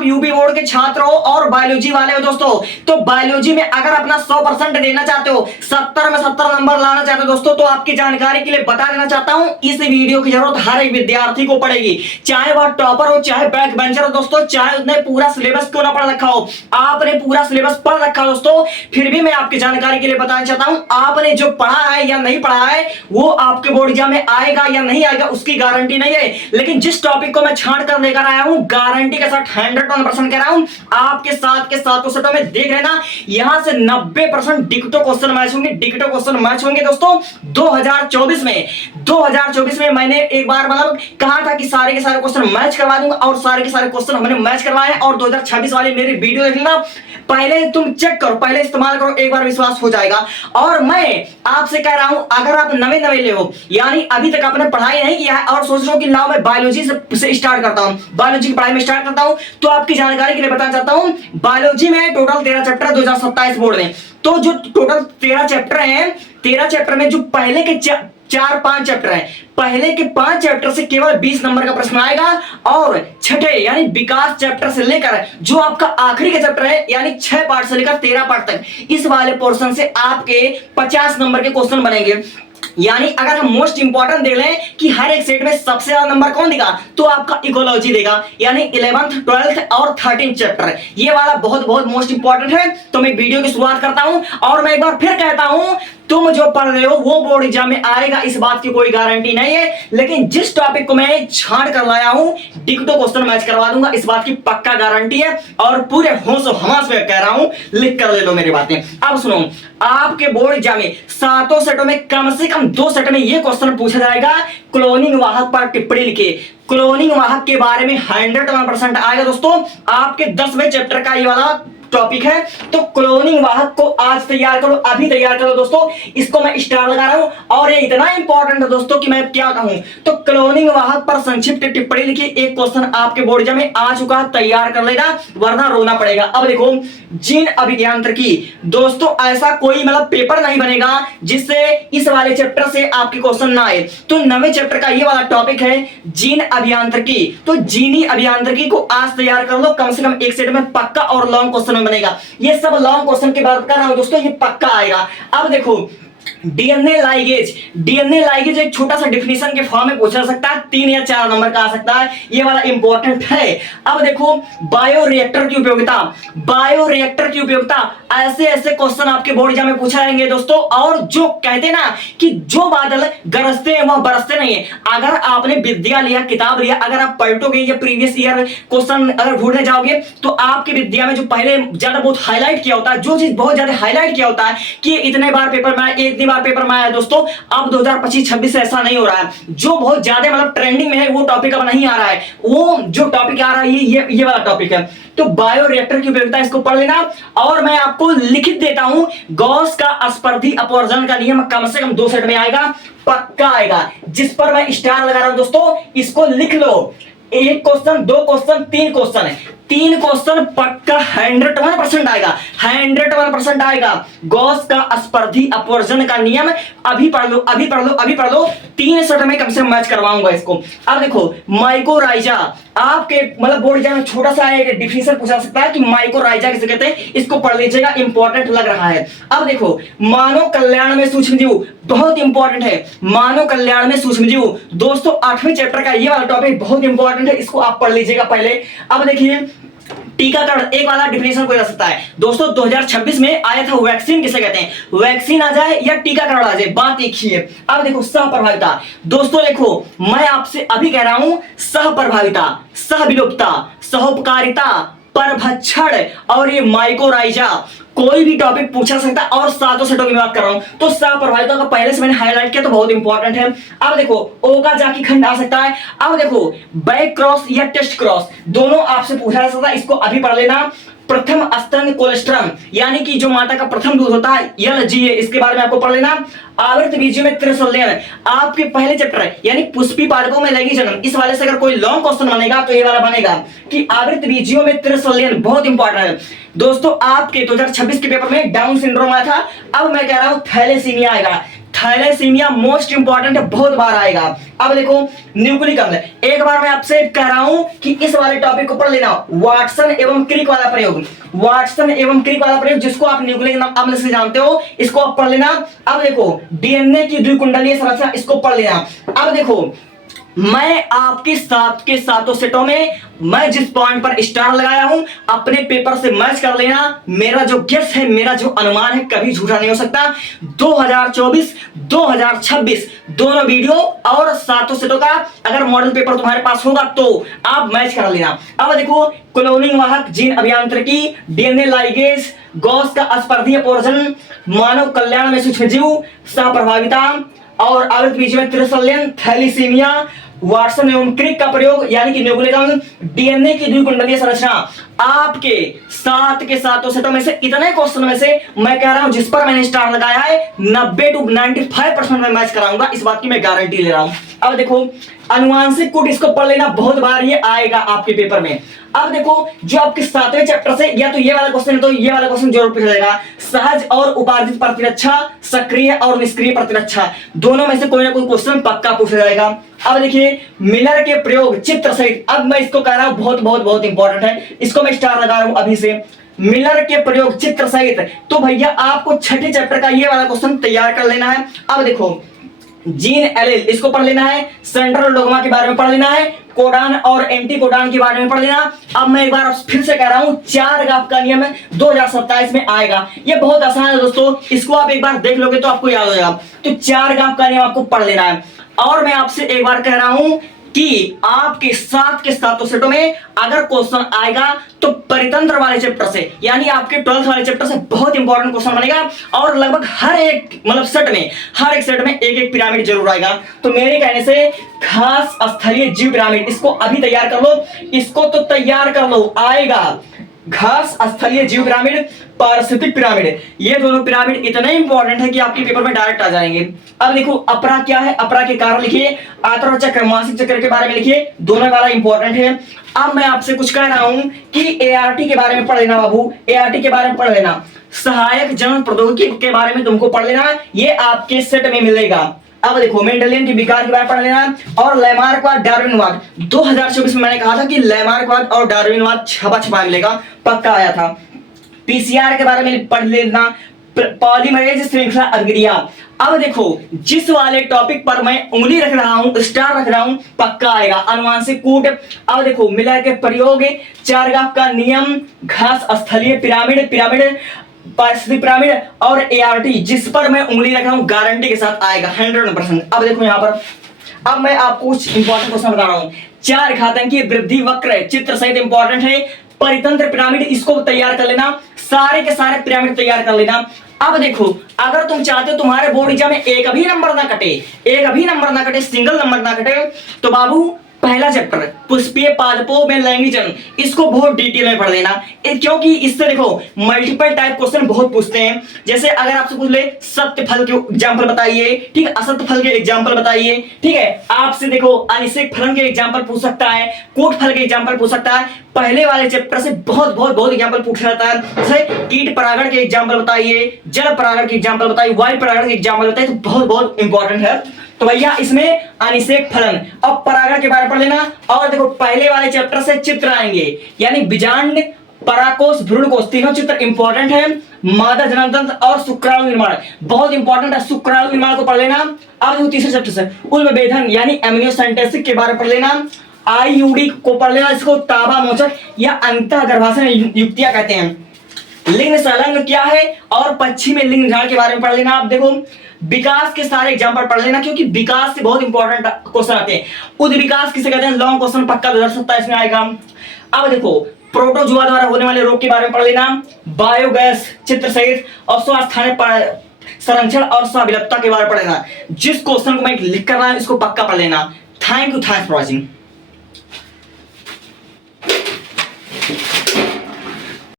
आप UP board के छात्र हो और बायोलॉजी वाले हो दोस्तों, तो बायोलॉजी में अगर अपना 100% देना चाहते हो, 70 में 70 नंबर लाना चाहते हो दोस्तों, तो आपकी जानकारी के लिए बता देना चाहता हूं, इस वीडियो की जरूरत हर एक विद्यार्थी को पड़ेगी, चाहे वह टॉपर हो चाहे बैक बेंचर हो दोस्तों, चाहे उसने पूरा सिलेबस क्यों ना पढ़ रखा हो। आपने पूरा सिलेबस पढ़ रखा हो दोस्तों, फिर भी मैं आपकी जानकारी के लिए बताना चाहता हूं, आपने जो पढ़ा है या नहीं पढ़ा है वो आपके बोर्ड एग्जाम में आएगा या नहीं आएगा उसकी गारंटी नहीं है, लेकिन जिस टॉपिक को मैं छांट कर लेकर आया हूं गारंटी के साथ 101% कह रहा हूं, आपके साथ के साथों सेटों में देख लेना, यहां से 90% डिक्टो क्वेश्चन मैच होंगे, डिक्टो क्वेश्चन मैच होंगे दोस्तों। 2024 में मैंने एक बार मतलब कहा था कि सारे के सारे क्वेश्चन मैच करवा दूंगा और सारे के सारे क्वेश्चन हमने मैच करवाए, और 2026 वाले मेरी वीडियो देख लेना, पहले तुम चेक करो, पहले इस्तेमाल करो, एक बार विश्वास हो जाएगा। और मैं आपसे कह रहा हूं, अगर आप नवे ले हो, यानी अभी तक आपने पढ़ाई नहीं किया है और सोच रहे हो कि लाओ मैं बायोलॉजी से स्टार्ट करता हूं, बायोलॉजी की पढ़ाई में स्टार्ट करता हूं, तो आपकी जानकारी के लिए बताना चाहता हूं, बायोलॉजी में टोटल 13 चैप्टर 2027 बोर्ड में, तो जो टोटल 13 चैप्टर हैं, 13 चैप्टर में जो पहले के 4-5 चैप्टर हैं, पहले के 5 चैप्टर से केवल 20 नंबर का प्रश्न आएगा, और छठे यानी विकास चैप्टर से लेकर जो आपका आखिरी का चैप्टर है यानी 6 पार्ट से लेकर 13 पार्ट तक, इस वाले पोर्शन से आपके 50 नंबर के क्वेश्चन बनेंगे। यानी अगर हम मोस्ट इंपॉर्टेंट देख लें कि हर एक सेट में सबसे ज्यादा नंबर कौन देगा, तो आपका इकोलॉजी देगा, यानी 11th 12th और 13th चैप्टर, ये वाला बहुत बहुत मोस्ट इंपॉर्टेंट है। तो मैं वीडियो की शुरुआत करता हूं और मैं एक बार फिर कहता हूं, तुम जो पढ़ रहे हो वो बोर्ड एग्जाम में आएगा इस बात की कोई गारंटी नहीं है, लेकिन जिस टॉपिक को मैं छांट कर लाया हूं डिक्टो क्वेश्चन मैच करवा दूंगा, इस बात की पक्का गारंटी है, और पूरे होश और हमास में कह रहा हूं, लिख कर ले लो मेरी बातें। अब सुनो, आपके बोर्ड एग्जाम में 7 सेटों में कम से कम 2 सेट में यह क्वेश्चन पूछा जाएगा, क्लोनिंग वाहक पर टिप्पणी लिखे, क्लोनिंग वाहक के बारे में 101% आएगा दोस्तों। आपके 10वें चैप्टर का ये वाला टॉपिक है, तो क्लोनिंग वाहक को आज तैयार करो, अभी तैयार करो दोस्तों, इसको मैं स्टार लगा रहा हूं, और ये इतना इंपॉर्टेंट है दोस्तों कि मैं क्या कहूं, तो क्लोनिंग वाहक पर संक्षिप्त टिप्पणी लिखिए, एक क्वेश्चन आपके बोर्ड एग्जाम में आ चुका, तैयार कर लेना वरना रोना पड़ेगा। अब देखो, जीन अभियांत्रिकी दोस्तों, ऐसा कोई मतलब पेपर नहीं बनेगा जिससे इस वाले चैप्टर से आपके क्वेश्चन ना आए, तो 9वें चैप्टर का ये वाला टॉपिक है जीन अभियांत्रिकी, तो जीनी अभियांत्रिकी को आज तैयार कर लो, कम से कम एक सेट में पक्का और लॉन्ग क्वेश्चन बनेगा, ये सब लॉन्ग क्वेश्चन की बात कर रहा हूं दोस्तों, ये पक्का आएगा। अब देखो, डीएनए लाइगेज एक छोटा सा डिफिनेशन के फॉर्म में पूछा सकता है, 3 या 4 नंबर का आ सकता है, ये वाला इंपॉर्टेंट है। अब देखो, बायोरिएक्टर की उपयोगिता, ऐसे ऐसे क्वेश्चन आपके बोर्ड एग्जाम में पूछा जाएंगे दोस्तों, और जो कहते हैं ना कि जो बादल गरजते हैं वह बरसते नहीं है, अगर आपने विद्या लिया, किताब लिया, अगर आप पलटोगे या प्रीवियस ईयर क्वेश्चन अगर ढूंढने जाओगे, तो आपकी विद्या में जो पहले ज्यादा बहुत हाईलाइट किया होता है, जो चीज बहुत ज्यादा हाईलाइट किया होता है कि इतने बार पेपर में आया, इतनी बार पेपर में आया दोस्तों, अब 2025-26 से ऐसा नहीं हो रहा है, जो बहुत ज्यादा मतलब ट्रेंडिंग में है वो टॉपिक अब नहीं आ रहा है, वो जो टॉपिक आ रहा है ये वाला टॉपिक है, तो बायोरिएक्टर की उपयोगिता, इसको पढ़ लेना। और मैं आपको लिखित देता हूं, गॉस का अस्पर्धी अपवर्जन का नियम कम से कम 2 सेट में आएगा, पक्का आएगा, जिस पर मैं स्टार लगा रहा हूं दोस्तों, इसको लिख लो, 1 क्वेश्चन 2 क्वेश्चन 3 क्वेश्चन है, 3 क्वेश्चन पक्का 101% आएगा, 101% आएगा। गॉस का अस्पर्धी अपवर्जन का नियम अभी पढ़ लो, 3 सेट में कम से कम मैच करवाऊंगा इसको। अब देखो, माइकोराइजा, आपके मतलब बोर्ड एग्जाम में छोटा सा एक डिफिनेशन पूछा सकता है कि माइकोराइजा किसे कहते हैं, इसको पढ़ लीजिएगा, इंपॉर्टेंट लग रहा है। अब देखो, मानव कल्याण में सूक्ष्मजीव, बहुत इंपॉर्टेंट है, मानव कल्याण में सूक्ष्मजीव दोस्तों, 8वें चैप्टर का ये वाला टॉपिक बहुत इंपॉर्टेंट है, इसको आप पढ़ लीजिएगा पहले। अब देखिए, टीकाकरण, एक वाला डिफिनेशन कोई आ सकता है दोस्तों, 2026 में आया था, वैक्सीन किसे कहते हैं, वैक्सीन आ जाए या टीकाकरण आ जाए, बात एक ही है। अब देखो, सहप्रभाविता दोस्तों, देखो मैं आपसे अभी कह रहा हूं, सहप्रभाविता, सहविलुप्तता, सहोपकारिता, परभक्षण और ये माइकोराइजा, कोई भी टॉपिक पूछा सकता है, और 7 सेटों की बात कर रहा हूं, तो सहप्रभाविता का पहले से मैंने हाईलाइट किया, तो बहुत इंपॉर्टेंट है। अब देखो, ओकाजाकी खंड आ सकता है। अब देखो, बैक क्रॉस या टेस्ट क्रॉस, दोनों आपसे पूछा जा सकता है, इसको अभी पढ़ लेना। प्रथम स्तन कोलेस्ट्रम, यानी कि जो माता का प्रथम दूध होता है, एलजीए, इसके बारे में आपको पढ़ लेना। आवृत बीजों में त्रिशल्यन, आपके पहले चैप्टर है, यानी पुष्पी पादपों में लैंगिक जन्म, इस वाले से अगर कोई लॉन्ग क्वेश्चन बनेगा तो ये वाला बनेगा कि आवृत बीजों में त्रिशल्यन, बहुत इंपॉर्टेंट है दोस्तों। आपके 2026 के पेपर में डाउन सिंड्रोम आया था, अब मैं कह रहा हूं थैलेसीमिया आएगा। थैलेसीमिया मोस्ट इंपॉर्टेंट है, बहुत बार आएगा। अब देखो न्यूक्लिक अम्ल, एक बार मैं आपसे कह रहा हूं कि इस वाले टॉपिक को पढ़ लेना, वाटसन एवं क्रिक वाला प्रयोग, वाटसन एवं क्रिक वाला प्रयोग जिसको आप न्यूक्लिक अम्ल से जानते हो, इसको आप पढ़ लेना। अब देखो डीएनए की द्विकुंडलीय संरचना, इसको पढ़ लेना। अब देखो मैं आपके साथ के सातों सेटों में मैं जिस पॉइंट पर स्टार लगाया हूं अपने पेपर से मैच कर लेना। मेरा जो गेस है, मेरा जो अनुमान है, कभी झूठा नहीं हो सकता। 2024 2026 दोनों वीडियो और सातों सेटों का अगर मॉडल पेपर तुम्हारे पास होगा तो आप मैच कर लेना। अब देखो क्लोनिंग वाहक, जीन अभियांत्रिकी, डीएनए लाइगेज, गॉस का अस्पर्धीय पोषण, मानव कल्याण में सूक्ष्मजीव, सहप्रभाविता और आवृत्त बीज में त्रिशल्यन, थैलीसीमिया, वाटसन एवं क्रिक का प्रयोग यानी कि न्यूक्लिक अम्ल, डीएनए की द्विकुंडलीय संरचना, आपके सात के सातों सेटों में से इतने क्वेश्चन में से मैं कह रहा हूं जिस पर मैंने स्टार लगाया है 90 to 95% में मैच कराऊंगा, इस बात की मैं गारंटी ले रहा हूं। अब देखो अनुवांशिक कूट, इसको पढ़ लेना, बहुत बार ये आएगा आपके पेपर में। अब देखो जो आपके 7वें चैप्टर से या तो ये वाला क्वेश्चन है तो ये वाला क्वेश्चन जरूर पूछा जाएगा। सहज और उपार्जित प्रतिरक्षा, सक्रिय और निष्क्रिय प्रतिरक्षा, दोनों में से कोई ना कोई क्वेश्चन पक्का पूछा जाएगा। अब देखिए मिलर के प्रयोग चित्र सहित, अब मैं इसको कह रहा हूं बहुत बहुत बहुत इंपॉर्टेंट है, इसको मैं स्टार लगा रहा हूं अभी से। मिलर के प्रयोग चित्र सहित, तो भैया आपको छठे चैप्टर का ये वाला क्वेश्चन तैयार कर लेना है। अब देखो जीन एलील, इसको पढ़ लेना है। सेंट्रल डोग्मा के बारे में पढ़ लेना है। कोडान और एंटी कोडान के बारे में पढ़ लेना। अब मैं एक बार फिर से कह रहा हूं 4 गाफ का नियम 2027 में आएगा। ये बहुत आसान है दोस्तों, इसको आप एक बार देख लोगे तो आपको याद हो जाएगा। तो 4 गाफ का नियम आपको पढ़ लेना है। और मैं आपसे एक बार कह रहा हूं कि आपके साथ के सातों सेटों में अगर क्वेश्चन आएगा तो परितंत्र वाले चैप्टर से यानी आपके 12th वाले चैप्टर से बहुत इंपॉर्टेंट क्वेश्चन बनेगा और लगभग हर एक मतलब सेट में, हर एक सेट में एक एक पिरामिड जरूर आएगा। तो मेरे कहने से खास स्थलीय जीव पिरामिड, इसको अभी तैयार कर लो, इसको तो तैयार कर लो, आएगा। घास स्थलीय जीव पिरामिड, पारिस्थितिक पिरामिड, ये दोनों पिरामिड इतने इंपॉर्टेंट है कि आपके पेपर में डायरेक्ट आ जाएंगे। अब देखो अपरा क्या है, अपरा के कारण लिखिए, आतरण चक्र, मासिक चक्र के बारे में लिखिए, दोनों वाला इंपॉर्टेंट है। अब मैं आपसे कुछ कह रहा हूं कि एआरटी के बारे में पढ़ लेना बाबू, एआरटी के बारे में पढ़ लेना। सहायक जनन प्रौद्योगिकी के बारे में तुमको पढ़ लेना, ये आपके सेट में मिलेगा। अब देखो मेंडेलियन के विकार के बारे में पढ़ लेना और लैमार्कवाद, डार्विनवाद। 2024 में मैंने कहा था कि लैमार्कवाद और डार्विनवाद छपा मिलेगा, पक्का आया था। पीसीआर के बारे में पढ़ लेना, पॉलीमरेज श्रृंखला अभिक्रिया। अब देखो जिस वाले टॉपिक पर मैं उंगली रख रहा हूं, स्टार रख रहा हूं, पक्का आएगा। अनुवांशिक कूट, अब देखो मिलर के प्रयोग, 4 गाफ का नियम, घास स्थलीय पिरामिड, पिरामिड पारिस्थितिक पिरामिड और एआरटी जिस पर मैं उंगली रख रहा हूं गारंटी के साथ आएगा 100%। अब देखो यहां पर, अब मैं आपको कुछ इंपॉर्टेंट क्वेश्चन बता रहा हूं। 4 घातांकीय वृद्धि वक्र चित्र सहित इंपॉर्टेंट है। परितंत्र पिरामिड, इसको तैयार कर लेना, सारे के सारे पिरामिड तैयार कर लेना। अब देखो अगर तुम चाहते हो तुम्हारे बोर्ड एग्जाम में एक भी नंबर ना कटे, एक भी नंबर ना कटे, सिंगल नंबर ना कटे, तो बाबू पहला चैप्टर पुष्पीय पादपों में लैंगिक जनन, इसको बहुत डिटेल में पढ़ लेना, क्योंकि इससे देखो मल्टीपल टाइप क्वेश्चन बहुत पूछते हैं। जैसे अगर आपसे पूछ ले सत्य फल के एग्जांपल बताइए, ठीक है, असत्य फल के एग्जांपल बताइए, ठीक है, आपसे देखो अनिश्चित फलन के एग्जांपल पूछ सकता है, कोट फल के एग्जांपल पूछ सकता है। पहले वाले चैप्टर से बहुत बहुत बहुत एग्जांपल पूछा जाता है। जैसे कीट परागण के एग्जांपल बताइए, जल परागण के एग्जांपल बताइए, वायु परागण के एग्जांपल बताइए, तो बहुत बहुत इंपॉर्टेंट है। तो भैया इसमें अनिषेक फलन और परागण के बारे में पढ़ लेना। और देखो पहले वाले चैप्टर से चित्र आएंगे यानी बीजांड, पराकोष, भ्रूणकोष, तीनों चित्र इंपॉर्टेंट है। मादा जननतंत्र और शुक्राणु निर्माण बहुत इंपॉर्टेंट है, शुक्राणु निर्माण को पढ़ लेना। अब देखो तीसरे चैप्टर से उल्ब भेदन यानी एमनियोसेंटेसिस के बारे में पढ़ लेना। आईयूडी को पढ़ लेना, इसको ताबा मोचक या अंतः गर्भाशय युक्तियां कहते हैं। लिंग संलग्न क्या है और पक्षी में लिंग निर्धारण के बारे में पढ़ लेना। आप देखो विकास के सारे एग्जांपल पढ़ लेना, क्योंकि विकास से बहुत इंपॉर्टेंट क्वेश्चन आते हैं। उद विकास किसे कहते हैं, लॉन्ग क्वेश्चन पक्का 2027 में आएगा। अब देखो प्रोटोजुआ द्वारा होने वाले रोग के बारे में पढ़ लेना, बायोगैस चित्र सहित और स्वास्थ्य संरक्षण और सहविलपता के बारे में पढ़ लेना। जिस क्वेश्चन को मैं लिख कर रहा हूं इसको पक्का पढ़ लेना। Thank you for watching.